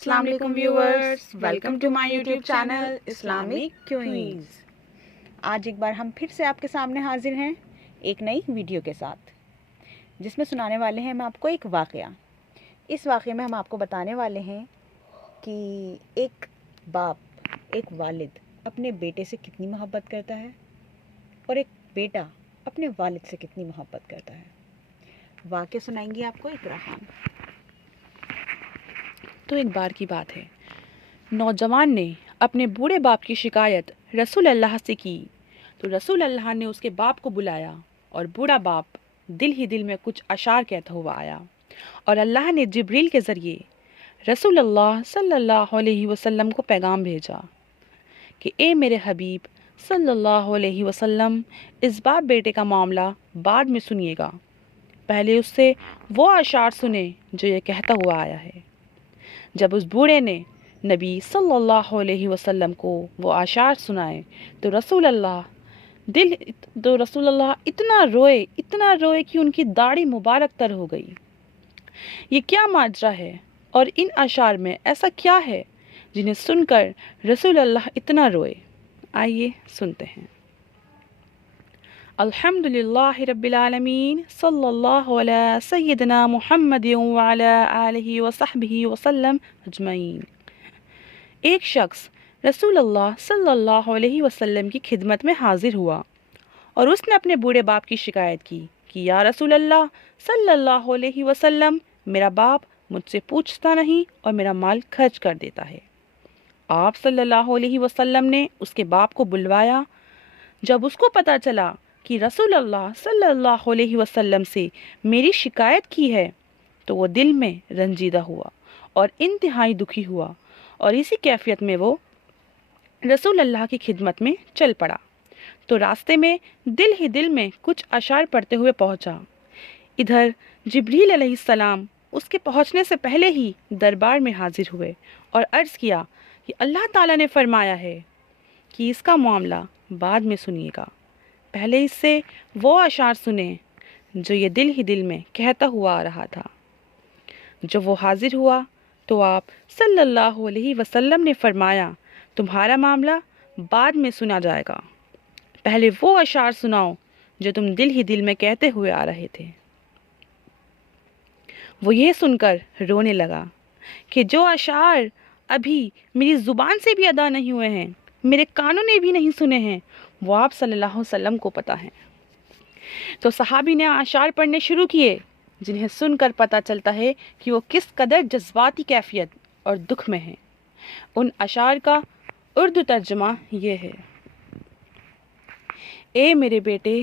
السلام علیکم viewers, welcome to my YouTube channel Islamic Queens. آج ایک بار ہم پھر سے آپ کے سامنے حاضر ہیں ایک نئی ویڈیو کے ساتھ، جس میں سنانے والے ہیں ہم آپ کو ایک واقعہ۔ اس واقعے میں ہم آپ کو بتانے والے ہیں کہ ایک باپ، ایک والد اپنے بیٹے سے کتنی محبت کرتا ہے اور ایک بیٹا اپنے والد سے کتنی محبت کرتا ہے۔ واقعہ سنائیں گی آپ کو اقرا خان۔ تو ایک بار کی بات ہے، نوجوان نے اپنے بوڑھے باپ کی شکایت رسول اللہ سے کی تو رسول اللہ نے اس کے باپ کو بلایا اور بوڑھا باپ دل ہی دل میں کچھ اشعار کہتا ہوا آیا، اور اللہ نے جبریل کے ذریعے رسول اللہ صلی اللہ علیہ وسلم کو پیغام بھیجا کہ اے میرے حبیب صلی اللہ علیہ وسلم، اس باپ بیٹے کا معاملہ بعد میں سنیے گا، پہلے اس سے وہ اشعار سنے جو یہ کہتا ہوا آیا ہے۔ جب اس بوڑھے نے نبی صلی اللہ علیہ وسلم کو وہ اشعار سنائے تو رسول اللہ اتنا روئے کہ ان کی داڑھی مبارک تر ہو گئی۔ یہ کیا ماجرا ہے اور ان اشعار میں ایسا کیا ہے جنہیں سن کر رسول اللہ اتنا روئے؟ آئیے سنتے ہیں۔ الحمدللہ رب العالمین، صلی اللہ علی سیدنا محمد وعلی آلہ وصحبہ وسلم اجمعین۔ ایک شخص رسول اللہ صلی اللہ علیہ وسلم کی خدمت میں حاضر ہوا اور اس نے اپنے بوڑھے باپ کی شکایت کی کہ یا رسول اللہ صلی اللہ علیہ وسلم، میرا باپ مجھ سے پوچھتا نہیں اور میرا مال خرچ کر دیتا ہے۔ آپ صلی اللہ علیہ وسلم نے اس کے باپ کو بلوایا۔ جب اس کو پتہ چلا کہ رسول اللہ صلی اللہ علیہ وسلم سے میری شکایت کی ہے تو وہ دل میں رنجیدہ ہوا اور انتہائی دکھی ہوا، اور اسی کیفیت میں وہ رسول اللہ کی خدمت میں چل پڑا۔ تو راستے میں دل ہی دل میں کچھ اشعار پڑھتے ہوئے پہنچا۔ ادھر جبریل علیہ السلام اس کے پہنچنے سے پہلے ہی دربار میں حاضر ہوئے اور عرض کیا کہ اللہ تعالیٰ نے فرمایا ہے کہ اس کا معاملہ بعد میں سنیے گا، پہلے اس سے وہ اشعار سنیں جو یہ دل ہی دل میں کہتا ہوا آ رہا تھا۔ جب وہ حاضر ہوا تو آپ صلی اللہ علیہ وسلم نے فرمایا تمہارا معاملہ بعد میں سنا جائے گا، پہلے وہ اشعار سناؤ جو تم دل ہی دل میں کہتے ہوئے آ رہے تھے۔ وہ یہ سن کر رونے لگا کہ جو اشعار ابھی میری زبان سے بھی ادا نہیں ہوئے ہیں، میرے کانوں نے بھی نہیں سنے ہیں، وہ آپ صلی اللہ علیہ وسلم کو پتہ ہے۔ تو صحابی نے اشعار پڑھنے شروع کیے جنہیں سن کر پتہ چلتا ہے کہ وہ کس قدر جذباتی کیفیت اور دکھ میں ہیں۔ ان اشعار کا اردو ترجمہ یہ ہے۔ اے میرے بیٹے،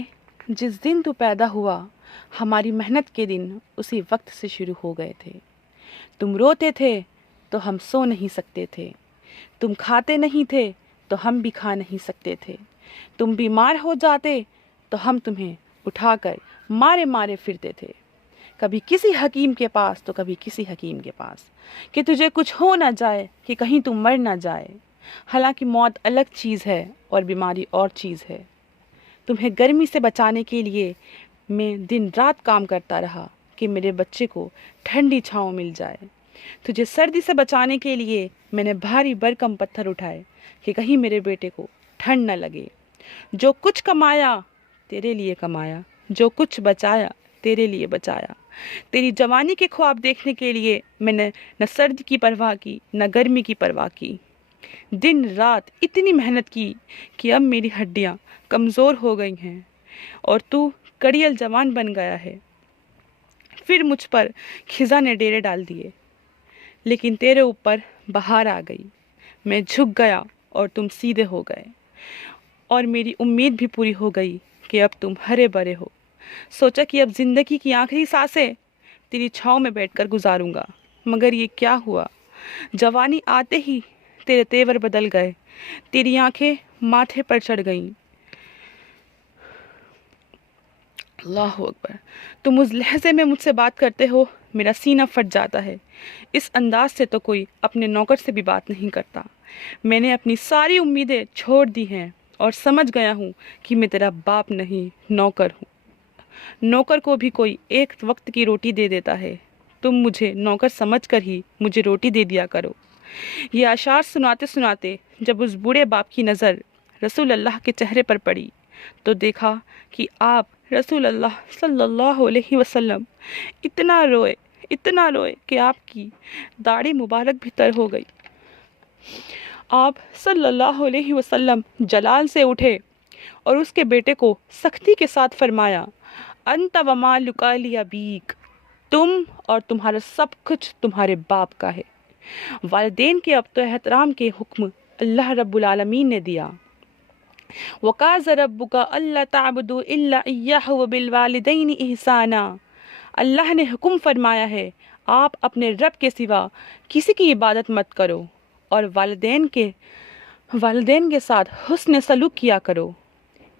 جس دن تو پیدا ہوا ہماری محنت کے دن اسی وقت سے شروع ہو گئے تھے۔ تم روتے تھے تو ہم سو نہیں سکتے تھے، تم کھاتے نہیں تھے تو ہم بھی کھا نہیں سکتے تھے، تم بیمار ہو جاتے تو ہم تمہیں اٹھا کر مارے مارے پھرتے تھے، کبھی کسی حکیم کے پاس تو کبھی کسی حکیم کے پاس، کہ تجھے کچھ ہو نہ جائے، کہ کہیں تم مر نہ جائے۔ حالانکہ موت الگ چیز ہے اور بیماری اور چیز ہے۔ تمہیں گرمی سے بچانے کے لیے میں دن رات کام کرتا رہا کہ میرے بچے کو ٹھنڈی چھاؤں مل جائے۔ تجھے سردی سے بچانے کے لیے میں نے بھاری بھرکم پتھر اٹھائے کہ کہیں میرے بیٹے کو ٹھنڈ نہ لگے۔ جو کچھ کمایا تیرے لیے کمایا، جو کچھ بچایا تیرے لیے بچایا۔ تیری جوانی کے خواب دیکھنے کے لیے میں نے نہ سردی کی پرواہ کی نہ گرمی کی پرواہ کی، دن رات اتنی محنت کی کہ اب میری ہڈیاں کمزور ہو گئی ہیں اور تو کڑیل جوان بن گیا ہے۔ پھر مجھ پر خزاں نے ڈیرے ڈال دیے، لیکن تیرے اوپر بہار آ گئی، میں جھک گیا اور تم سیدھے ہو گئے، اور میری امید بھی پوری ہو گئی کہ اب تم ہرے بھرے ہو۔ سوچا کہ اب زندگی کی آخری سانسیں تیری چھاؤں میں بیٹھ کر گزاروں گا، مگر یہ کیا ہوا، جوانی آتے ہی تیرے تیور بدل گئے، تیری آنکھیں ماتھے پر چڑھ گئیں۔ اللہ اکبر، تم اس لہجے میں مجھ سے بات کرتے ہو، میرا سینہ پھٹ جاتا ہے۔ اس انداز سے تو کوئی اپنے نوکر سے بھی بات نہیں کرتا۔ میں نے اپنی ساری امیدیں چھوڑ دی ہیں اور سمجھ گیا ہوں کہ میں تیرا باپ نہیں، نوکر ہوں۔ نوکر کو بھی کوئی ایک وقت کی روٹی دے دیتا ہے، تم مجھے نوکر سمجھ کر ہی مجھے روٹی دے دیا کرو۔ یہ اشعار سناتے سناتے جب اس بوڑھے باپ کی نظر رسول اللہ کے چہرے پر پڑی تو دیکھا کہ آپ رسول اللہ صلی اللہ علیہ وسلم اتنا روئے کہ آپ کی داڑھی مبارک بھی تر ہو گئی۔ آپ صلی اللہ علیہ وسلم جلال سے اٹھے اور اس کے بیٹے کو سختی کے ساتھ فرمایا، انت وما لکالی ابیک، تم اور تمہارا سب کچھ تمہارے باپ کا ہے۔ والدین کے اب احترام کے حکم اللہ رب العالمین نے دیا۔ وَقَاضَ رَبُّكَ أَلَّا تَعْبُدُوا إِلَّا إِيَّاهُ وَبِالْوَالِدَيْنِ إِحْسَانًا، اللہ نے حکم فرمایا ہے آپ اپنے رب کے سوا کسی کی عبادت مت کرو اور والدین کے ساتھ حسن سلوک کیا کرو۔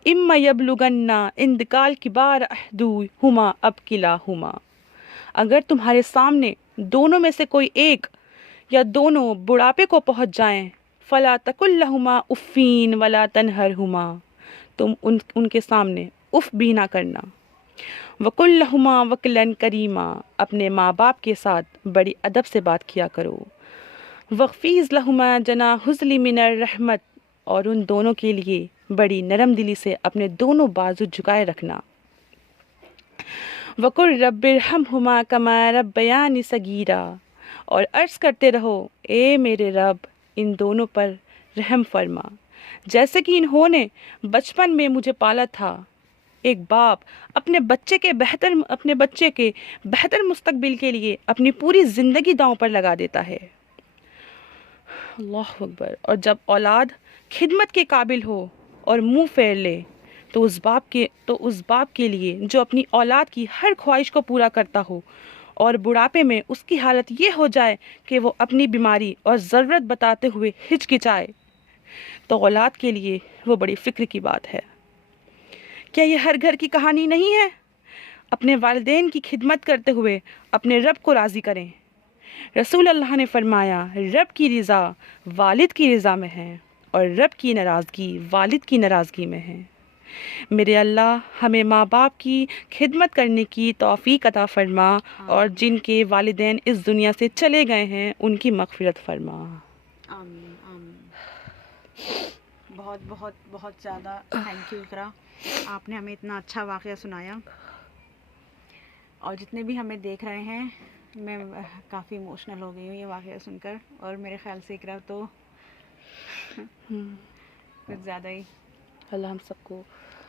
اما یبلغن عندک الکبار احدہما اب کلاہما، اگر تمہارے سامنے دونوں میں سے کوئی ایک یا دونوں بڑھاپے کو پہنچ جائیں، فلا تقل لہما افین ولا تنہرہما، تم ان کے سامنے اف بھی نہ کرنا۔ وقل لہما وقلا کریما، اپنے ماں باپ کے ساتھ بڑی ادب سے بات کیا کرو۔ وخفض لہما جناح الذل من الرحمت، اور ان دونوں کے لیے بڑی نرم دلی سے اپنے دونوں بازو جھکائے رکھنا۔ وقل رب ارحمہما کما ربیانی صغیرا، اور عرض کرتے رہو اے میرے رب ان دونوں پر رحم فرما جیسے کہ انہوں نے بچپن میں مجھے پالا تھا۔ ایک باپ اپنے بچے کے بہتر مستقبل کے لیے اپنی پوری زندگی داؤں پر لگا دیتا ہے۔ اللہ اکبر۔ اور جب اولاد خدمت کے قابل ہو اور منہ پھیر لے تو اس باپ کے لیے جو اپنی اولاد کی ہر خواہش کو پورا کرتا ہو اور بڑھاپے میں اس کی حالت یہ ہو جائے کہ وہ اپنی بیماری اور ضرورت بتاتے ہوئے ہچکچائے تو اولاد کے لیے وہ بڑی فکر کی بات ہے۔ کیا یہ ہر گھر کی کہانی نہیں ہے؟ اپنے والدین کی خدمت کرتے ہوئے اپنے رب کو راضی کریں۔ رسول اللہ نے فرمایا، رب کی رضا والد کی رضا میں ہے اور رب کی ناراضگی والد کی ناراضگی میں ہے۔ میرے اللہ ہمیں ماں باپ کی خدمت کرنے کی توفیق عطا فرما اور جن کے والدین اس دنیا سے چلے گئے ہیں ان کی مغفرت فرما۔ آمین آمین۔ بہت بہت بہت زیادہ تھینک یو اقرا، آپ نے ہمیں اتنا اچھا واقعہ سنایا، اور جتنے بھی ہمیں دیکھ رہے ہیں میں کافی ایموشنل ہو گئی ہوں یہ واقعہ سن کر، اور میرے خیال سے اقرا تو کچھ زیادہ ہی۔ اللہ ہم سب کو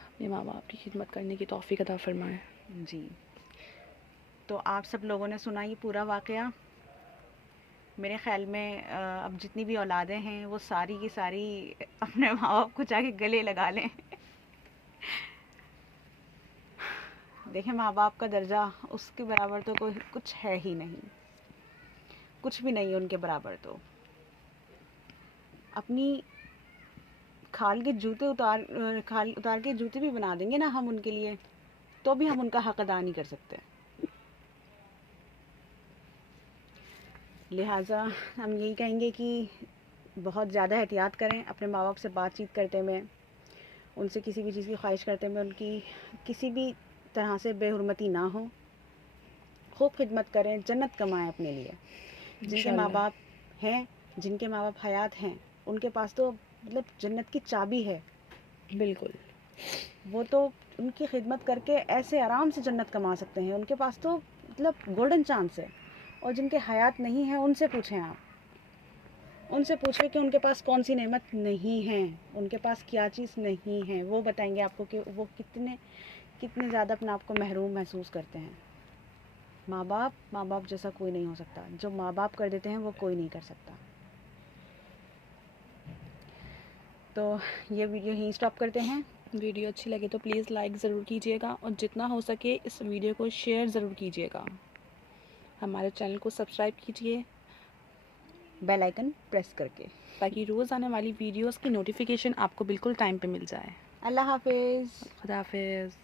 اپنے ماں باپ کی خدمت کرنے کی توفیق عطا فرمائے۔ جی، تو آپ سب لوگوں نے سنا یہ پورا واقعہ۔ میرے خیال میں اب جتنی بھی اولادیں ہیں وہ ساری کی ساری اپنے ماں باپ کو جا کے گلے لگا لیں۔ دیکھیں ماں باپ کا درجہ اس کے برابر تو کوئی کچھ ہے ہی نہیں، کچھ بھی نہیں ان کے برابر۔ تو اپنی کھال کے جوتے اتار کے جوتے بھی بنا دیں گے نا ہم ان کے لیے، تو بھی ہم ان کا حق ادا نہیں کر سکتے۔ لہٰذا ہم یہی کہیں گے کہ بہت زیادہ احتیاط کریں اپنے ماں باپ سے بات چیت کرتے میں، ان سے کسی بھی چیز کی خواہش کرتے میں ان کی کسی بھی طرح سے بے حرمتی نہ ہو، خوب خدمت کریں، جنت کمائیں اپنے لیے۔ جن کے ماں باپ ہیں، جن کے ماں باپ حیات ہیں، ان کے پاس تو مطلب جنت کی چابی ہے۔ بالکل، وہ تو ان کی خدمت کر کے ایسے آرام سے جنت کما سکتے ہیں، ان کے پاس تو مطلب گولڈن چانس ہے۔ اور جن کے حیات نہیں ہیں ان سے پوچھیں، آپ ان سے پوچھیں کہ ان کے پاس کون سی نعمت نہیں ہے، ان کے پاس کیا چیز نہیں ہے، وہ بتائیں گے آپ کو کہ وہ کتنے زیادہ اپنے آپ کو محروم محسوس کرتے ہیں۔ ماں باپ جیسا کوئی نہیں ہو سکتا، جو ماں باپ کر دیتے ہیں وہ کوئی نہیں کر سکتا۔ تو یہ ویڈیو یہیں سٹاپ کرتے ہیں۔ ویڈیو اچھی لگے تو پلیز لائک ضرور کیجیے گا اور جتنا ہو سکے اس ویڈیو کو شیئر ضرور کیجیے گا۔ ہمارے چینل کو سبسکرائب کیجیے بیل آئیکن پریس کر کے، تاکہ روز آنے والی ویڈیوز کی نوٹیفیکیشن آپ کو بالکل ٹائم پہ مل جائے۔ اللہ حافظ۔ خدا حافظ۔